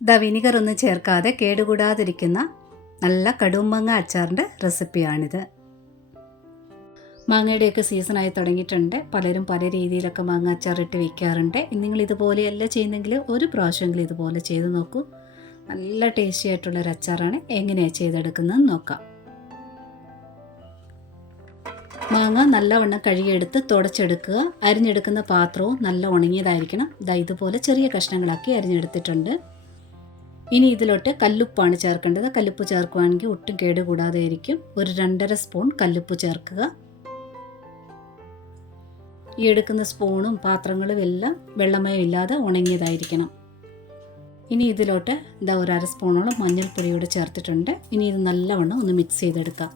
Vinegar ഒന്നും ചേർക്കാതെ കേടുകൂടാതിരിക്കുന്ന നല്ല കടുമാങ്ങ അച്ചാറിൻ്റെ റെസിപ്പിയാണിത്. മാങ്ങയുടെയൊക്കെ സീസണായി തുടങ്ങിയിട്ടുണ്ട്. പലരും പല രീതിയിലൊക്കെ മാങ്ങ അച്ചാറിട്ട് വയ്ക്കാറുണ്ട്. നിങ്ങൾ ഇതുപോലെയല്ല ചെയ്യുന്നെങ്കിൽ ഒരു പ്രാവശ്യമെങ്കിലും ഇതുപോലെ ചെയ്ത് നോക്കൂ. നല്ല ടേസ്റ്റി ആയിട്ടുള്ളൊരു അച്ചാറാണ്. എങ്ങനെയാണ് ചെയ്തെടുക്കുന്നത് നോക്കാം. മാങ്ങ നല്ലവണ്ണം കഴുകിയെടുത്ത് തുടച്ചെടുക്കുക. അരിഞ്ഞെടുക്കുന്ന പാത്രവും നല്ല ഉണങ്ങിയതായിരിക്കണം. ഇതുപോലെ ചെറിയ കഷ്ണങ്ങളാക്കി അരിഞ്ഞെടുത്തിട്ടുണ്ട്. ഇനി ഇതിലോട്ട് കല്ലുപ്പാണ് ചേർക്കേണ്ടത്. കല്ലുപ്പ് ചേർക്കുകയാണെങ്കിൽ ഒട്ടും കേടുകൂടാതെ ആയിരിക്കും. ഒരു 2.5 സ്പൂൺ കല്ലുപ്പ് ചേർക്കുക. ഈ എടുക്കുന്ന സ്പൂണും പാത്രങ്ങളും എല്ലാം വെള്ളമയം ഇല്ലാതെ ഉണങ്ങിയതായിരിക്കണം. ഇനി ഇതിലോട്ട് ഒരു 1/2 സ്പൂണോളം മഞ്ഞൾപ്പൊടിയോടെ ചേർത്തിട്ടുണ്ട്. ഇനി ഇത് നല്ലവണ്ണം ഒന്ന് മിക്സ് ചെയ്തെടുക്കാം.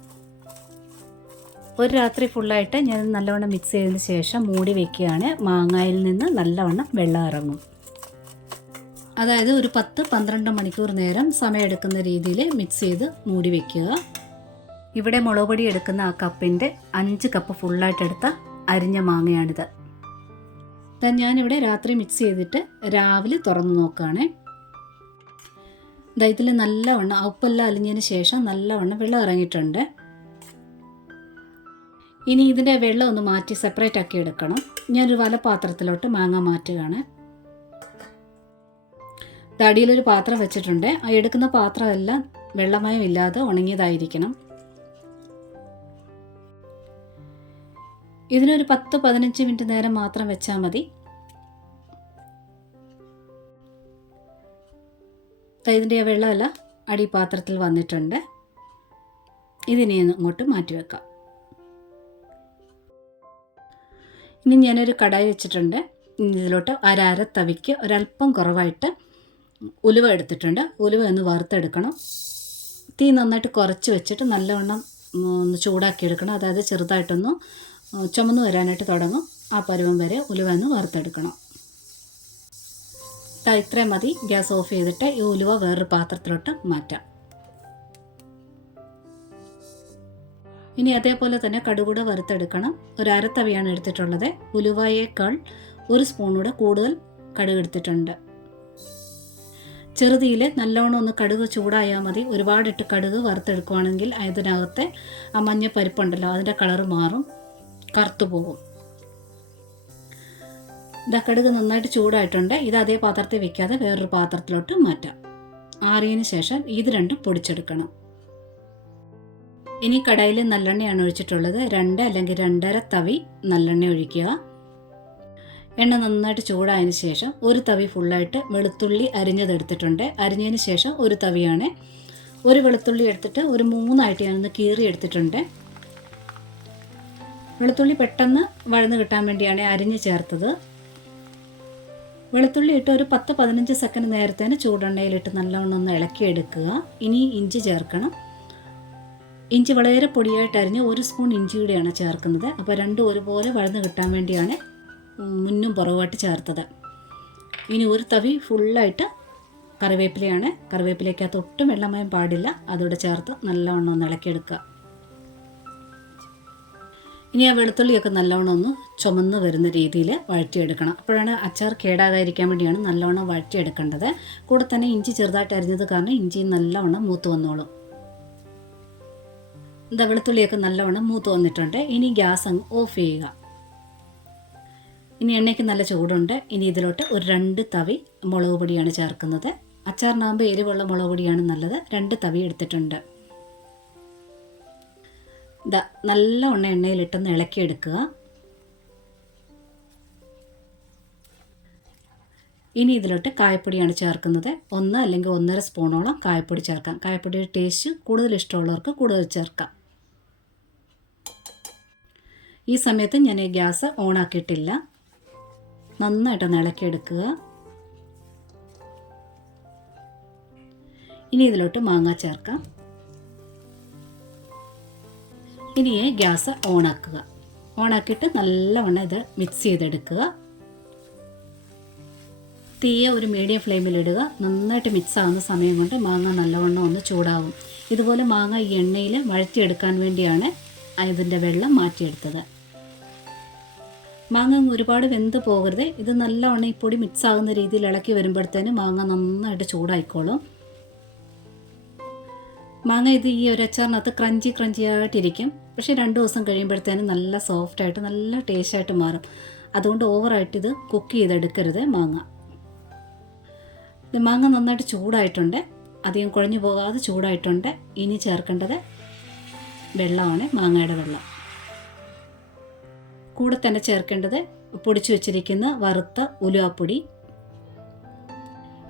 ഒരു രാത്രി ഫുള്ളായിട്ട് ഞാൻ നല്ലവണ്ണം മിക്സ് ചെയ്തതിന് ശേഷം മൂടി വയ്ക്കുകയാണ്. മാങ്ങയിൽ നിന്ന് നല്ലവണ്ണം വെള്ളം ഇറങ്ങും. അതായത് ഒരു 10-12 മണിക്കൂർ നേരം സമയമെടുക്കുന്ന രീതിയിൽ മിക്സ് ചെയ്ത് മൂടി വയ്ക്കുക. ഇവിടെ മുളക് പൊടി എടുക്കുന്ന ആ കപ്പിൻ്റെ 5 കപ്പ് ഫുള്ളായിട്ട് എടുത്ത അരിഞ്ഞ മാങ്ങയാണിത്. ഞാനിവിടെ രാത്രി മിക്സ് ചെയ്തിട്ട് രാവിലെ തുറന്ന് നോക്കുകയാണ്. ഇതിൽ നല്ലവണ്ണം ഉപ്പെല്ലാം അലിഞ്ഞതിന് ശേഷം നല്ലവണ്ണം വെള്ളം ഇറങ്ങിയിട്ടുണ്ട്. ഇനി ഇതിൻ്റെ വെള്ളം ഒന്ന് മാറ്റി സെപ്പറേറ്റ് ആക്കി എടുക്കണം. ഞാനൊരു വലപാത്രത്തിലോട്ട് മാങ്ങ മാറ്റുകയാണ്. അടിയിലൊരു പാത്രം വെച്ചിട്ടുണ്ട്. ആ എടുക്കുന്ന പാത്രമെല്ലാം വെള്ളമയം ഇല്ലാതെ ഉണങ്ങിയതായിരിക്കണം. ഇതിനൊരു 10-15 മിനിറ്റ് നേരം മാത്രം വെച്ചാൽ മതി. ഇതിൻ്റെ വെള്ളമെല്ലാം അടിപാത്രത്തിൽ വന്നിട്ടുണ്ട്. ഇതിനെ ഇങ്ങോട്ട് മാറ്റി വെക്കാം. ഇനി ഞാനൊരു കടായി വെച്ചിട്ടുണ്ട്. ഇതിലോട്ട് അര തവിക്ക് ഒരല്പം കുറവായിട്ട് ഉലുവ എടുത്തിട്ടുണ്ട്. ഉലുവ ഒന്ന് വറുത്തെടുക്കണം. തീ നന്നായിട്ട് കുറച്ച് വെച്ചിട്ട് നല്ലവണ്ണം ഒന്ന് ചൂടാക്കിയെടുക്കണം. അതായത് ചെറുതായിട്ടൊന്ന് ചുമന്ന് വരാനായിട്ട് തുടങ്ങും. ആ പരുവം വരെ ഉലുവ ഒന്ന് വറുത്തെടുക്കണം. ഇത്രയും മതി. ഗ്യാസ് ഓഫ് ചെയ്തിട്ട് ഈ ഉലുവ വേറൊരു പാത്രത്തിലോട്ട് മാറ്റാം. ഇനി അതേപോലെ തന്നെ കടുകൂട വറുത്തെടുക്കണം. ഒരു 1/2 തവിയാണ് എടുത്തിട്ടുള്ളത്. ഉലുവയേക്കാൾ 1 സ്പൂണൂടെ കൂടുതൽ കടുക് എടുത്തിട്ടുണ്ട്. ചെറുതീയിൽ നല്ലോണം ഒന്ന് കടുക് ചൂടായാൽ മതി. ഒരുപാടിട്ട് കടുക് വറുത്തെടുക്കുകയാണെങ്കിൽ അതിനകത്തെ ആ മഞ്ഞ പരിപ്പുണ്ടല്ലോ അതിൻ്റെ കളറ് മാറും, കറുത്തു പോകും. കടുക് നന്നായിട്ട് ചൂടായിട്ടുണ്ട്. ഇത് അതേ പാത്രത്തിൽ വെക്കാതെ വേറൊരു പാത്രത്തിലോട്ട് മാറ്റാം. ആറിയതിന് ശേഷം ഇത് രണ്ടും പൊടിച്ചെടുക്കണം. ഇനി കടായിൽ നല്ലെണ്ണയാണ് ഒഴിച്ചിട്ടുള്ളത്. 2 അല്ലെങ്കിൽ 2.5 തവി നല്ലെണ്ണ ഒഴിക്കുക. എണ്ണ നന്നായിട്ട് ചൂടായതിന് ശേഷം ഒരു തവി ഫുള്ളായിട്ട് വെളുത്തുള്ളി അരിഞ്ഞതെടുത്തിട്ടുണ്ട്. അരിഞ്ഞതിന് ശേഷം ഒരു തവിയാണ്. ഒരു വെളുത്തുള്ളി എടുത്തിട്ട് ഒരു 3 ഞാനൊന്ന് കീറി എടുത്തിട്ടുണ്ട്. വെളുത്തുള്ളി പെട്ടെന്ന് വഴന്ന് കിട്ടാൻ വേണ്ടിയാണ് അരിഞ്ഞ് ചേർത്തത്. വെളുത്തുള്ളി ഇട്ട് ഒരു 10-15 സെക്കൻഡ് നേരത്തേന് ചൂടെണ്ണയിലിട്ട് നല്ലവണ്ണം ഒന്ന് ഇളക്കിയെടുക്കുക. ഇനി ഇഞ്ചി ചേർക്കണം. ഇഞ്ചി വളരെ പൊടിയായിട്ട് അരിഞ്ഞ് 1 സ്പൂൺ ഇഞ്ചിയുടെയാണ് ചേർക്കുന്നത്. അപ്പോൾ രണ്ടും ഒരുപോലെ വഴന്ന് കിട്ടാൻ വേണ്ടിയാണ് മുന്നും പുറകുമായിട്ട് ചേർത്തത്. ഇനി ഒരു തവി ഫുള്ളായിട്ട് കറിവേപ്പിലയാണ്. കറിവേപ്പിലയ്ക്കകത്ത് ഒട്ടും വെള്ളമയം പാടില്ല. അതോടെ ചേർത്ത് നല്ലവണ്ണം ഒന്ന് ഇളക്കിയെടുക്കുക. ഇനി ആ വെളുത്തുള്ളിയൊക്കെ നല്ലവണ്ണം ഒന്ന് ചുമന്ന് വരുന്ന രീതിയിൽ വഴറ്റിയെടുക്കണം. അപ്പോഴാണ് അച്ചാർ കേടാകാതിരിക്കാൻ വേണ്ടിയാണ് നല്ലവണ്ണം വഴറ്റിയെടുക്കേണ്ടത്. കൂടെ തന്നെ ഇഞ്ചി ചെറുതായിട്ട് അരിഞ്ഞത് കാരണം ഇഞ്ചി നല്ലവണ്ണം മൂത്ത് വന്നോളും. വെളുത്തുള്ളിയൊക്കെ നല്ലവണ്ണം മൂത്ത് വന്നിട്ടുണ്ട്. ഇനി ഗ്യാസ് അങ്ങ് ഓഫ് ചെയ്യുക. ഇനി എണ്ണയ്ക്ക് നല്ല ചൂടുണ്ട്. ഇനി ഇതിലോട്ട് ഒരു 2 തവി മുളക് പൊടിയാണ് ചേർക്കുന്നത്. അച്ചാറിനാകുമ്പോൾ എരിവുള്ള മുളക് പൊടിയാണ് നല്ലത്. 2 തവി എടുത്തിട്ടുണ്ട്. നല്ലവണ്ണം എണ്ണയിലിട്ടൊന്ന് ഇളക്കിയെടുക്കുക. ഇനി ഇതിലോട്ട് കായപ്പൊടിയാണ് ചേർക്കുന്നത്. 1 അല്ലെങ്കിൽ 1.5 സ്പൂണോളം കായപ്പൊടി ചേർക്കാം. കായപ്പൊടിയുടെ ടേസ്റ്റ് കൂടുതൽ ഇഷ്ടമുള്ളവർക്ക് കൂടുതൽ ചേർക്കാം. ഈ സമയത്ത് ഞാൻ ഗ്യാസ് ഓണാക്കിയിട്ടില്ല. നന്നായിട്ടൊന്ന് ഇളക്കിയെടുക്കുക. ഇനി ഇതിലോട്ട് മാങ്ങ ചേർക്കാം. ഇനി ഗ്യാസ് ഓണാക്കുക. ഓണാക്കിയിട്ട് നല്ലവണ്ണം ഇത് മിക്സ് ചെയ്തെടുക്കുക. തീയെ ഒരു മീഡിയം ഫ്ലെയിമിലിടുക. നന്നായിട്ട് മിക്സ് ആകുന്ന സമയം കൊണ്ട് മാങ്ങ നല്ലവണ്ണം ഒന്ന് ചൂടാവും. ഇതുപോലെ മാങ്ങ ഈ എണ്ണയിൽ വഴറ്റിയെടുക്കാൻ വേണ്ടിയാണ് ഇതിൻ്റെ വെള്ളം മാറ്റിയെടുത്തത്. മാങ്ങ ഒരുപാട് വെന്ത് പോകരുത്. ഇത് നല്ലവണ്ണം ഈ പൊടി മിക്സ് ആകുന്ന രീതിയിൽ ഇളക്കി വരുമ്പോഴത്തേനും മാങ്ങ നന്നായിട്ട് ചൂടായിക്കോളും. മാങ്ങ ഇത് ഈ ഒരു അച്ചാറിനകത്ത് ക്രഞ്ചി ആയിട്ടിരിക്കും. പക്ഷേ 2 ദിവസം കഴിയുമ്പോഴത്തേനും നല്ല സോഫ്റ്റായിട്ട് നല്ല ടേസ്റ്റായിട്ട് മാറും. അതുകൊണ്ട് ഓവറായിട്ട് ഇത് കുക്ക് ചെയ്തെടുക്കരുത് മാങ്ങ. ഇത് മാങ്ങ നന്നായിട്ട് ചൂടായിട്ടുണ്ട്, അധികം കുഴഞ്ഞു പോകാതെ ചൂടായിട്ടുണ്ട്. ഇനി ചേർക്കേണ്ടത് വെള്ളമാണ്, മാങ്ങയുടെ വെള്ളം. കൂടെ തന്നെ ചേർക്കേണ്ടത് പൊടിച്ചു വെച്ചിരിക്കുന്ന വറുത്ത ഉലുവാപ്പൊടി.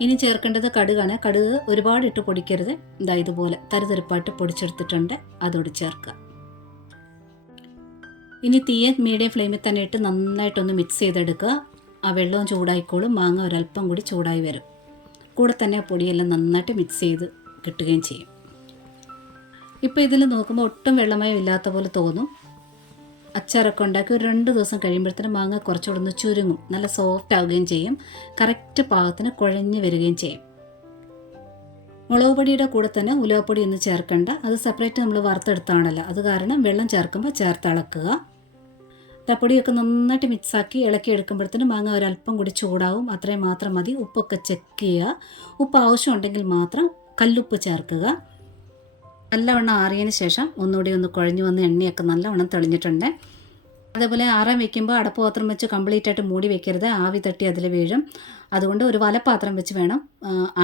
ഇനി ചേർക്കേണ്ടത് കടുകാണ്. കടുക് ഒരുപാട് ഇട്ട് പൊടിക്കരുത്. ഇതാ ഇതുപോലെ തരിതരിപ്പായിട്ട് പൊടിച്ചെടുത്തിട്ടുണ്ട്, അതോട് ചേർക്കുക. ഇനി തീയെ മീഡിയം ഫ്ലെയിമിൽ തന്നെ ഇട്ട് നന്നായിട്ടൊന്ന് മിക്സ് ചെയ്തെടുക്കുക. ആ വെള്ളവും ചൂടായിക്കോളും, മാങ്ങ ഒരല്പം കൂടി ചൂടായി വരും. കൂടെ തന്നെ ആ പൊടിയെല്ലാം നന്നായിട്ട് മിക്സ് ചെയ്ത് കിട്ടുകയും ചെയ്യും. ഇപ്പോൾ ഇതിൽ നോക്കുമ്പോൾ ഒട്ടും വെള്ളമയം ഇല്ലാത്ത പോലെ തോന്നും. അച്ചാറൊക്കെ ഉണ്ടാക്കി ഒരു 2 ദിവസം കഴിയുമ്പോഴത്തേനും മാങ്ങ കുറച്ചുകൂടെ ഒന്ന് ചുരുങ്ങും, നല്ല സോഫ്റ്റ് ആവുകയും ചെയ്യും, കറക്റ്റ് പാകത്തിന് കുഴഞ്ഞ് വരികയും ചെയ്യും. മുളക് പൊടിയുടെ കൂടെ തന്നെ ഉലുവാപ്പൊടി ഒന്നും ചേർക്കണ്ട, അത് സെപ്പറേറ്റ് നമ്മൾ വറുത്തെടുത്താണല്ലോ, അത് കാരണം വെള്ളം ചേർക്കുമ്പോൾ ചേർത്തിളക്കുക. പൊടിയൊക്കെ നന്നായിട്ട് മിക്സാക്കി ഇളക്കി എടുക്കുമ്പോഴത്തേനും മാങ്ങ ഒരല്പം കൂടി ചൂടാവും, അത്രയും മാത്രം മതി. ഉപ്പൊക്കെ ചെക്ക് ചെയ്യുക. ഉപ്പ് ആവശ്യമുണ്ടെങ്കിൽ മാത്രം കല്ലുപ്പ് ചേർക്കുക. നല്ലവണ്ണം ആറിയതിന് ശേഷം ഒന്നുകൂടി ഒന്ന് കുഴഞ്ഞു വന്ന് എണ്ണയൊക്കെ നല്ലവണ്ണം തെളിഞ്ഞിട്ടുണ്ട്. അതേപോലെ ആറാൻ വെക്കുമ്പോൾ അടപ്പപാത്രം വെച്ച് കംപ്ലീറ്റ് ആയിട്ട് മൂടി വെക്കരുത്, ആവി തട്ടി അതിൽ വീഴും. അതുകൊണ്ട് ഒരു വലപ്പാത്രം വെച്ച് വേണം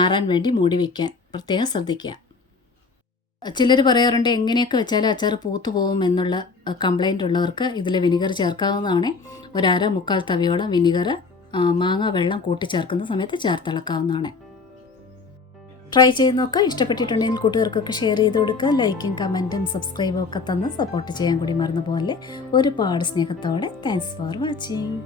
ആറാൻ വേണ്ടി മൂടി വയ്ക്കാൻ, പ്രത്യേകം ശ്രദ്ധിക്കുക. ചിലർ പറയാറുണ്ട് എങ്ങനെയൊക്കെ വെച്ചാലും അച്ചാർ പൂത്തു പോകും എന്നുള്ള കംപ്ലൈൻ്റ് ഉള്ളവർക്ക് ഇതിൽ വിനിഗർ ചേർക്കാവുന്നതാണ്. ഒരു 1/4 തവിയോളം വിനിഗർ മാങ്ങ വെള്ളം കൂട്ടി ചേർക്കുന്ന സമയത്ത് ചേർത്തിളക്കാവുന്നതാണ്. ട്രൈ ചെയ്ത് നോക്കുക. ഇഷ്ടപ്പെട്ടിട്ടുണ്ടെങ്കിൽ കൂട്ടുകാർക്കൊക്കെ ഷെയർ ചെയ്ത് കൊടുക്കുക. ലൈക്കും കമൻറ്റും സബ്സ്ക്രൈബും ഒക്കെ തന്ന് സപ്പോർട്ട് ചെയ്യാൻ കൂടി മറന്നു പോലെ. ഒരുപാട് സ്നേഹത്തോടെ താങ്ക്സ് ഫോർ വാച്ചിങ്.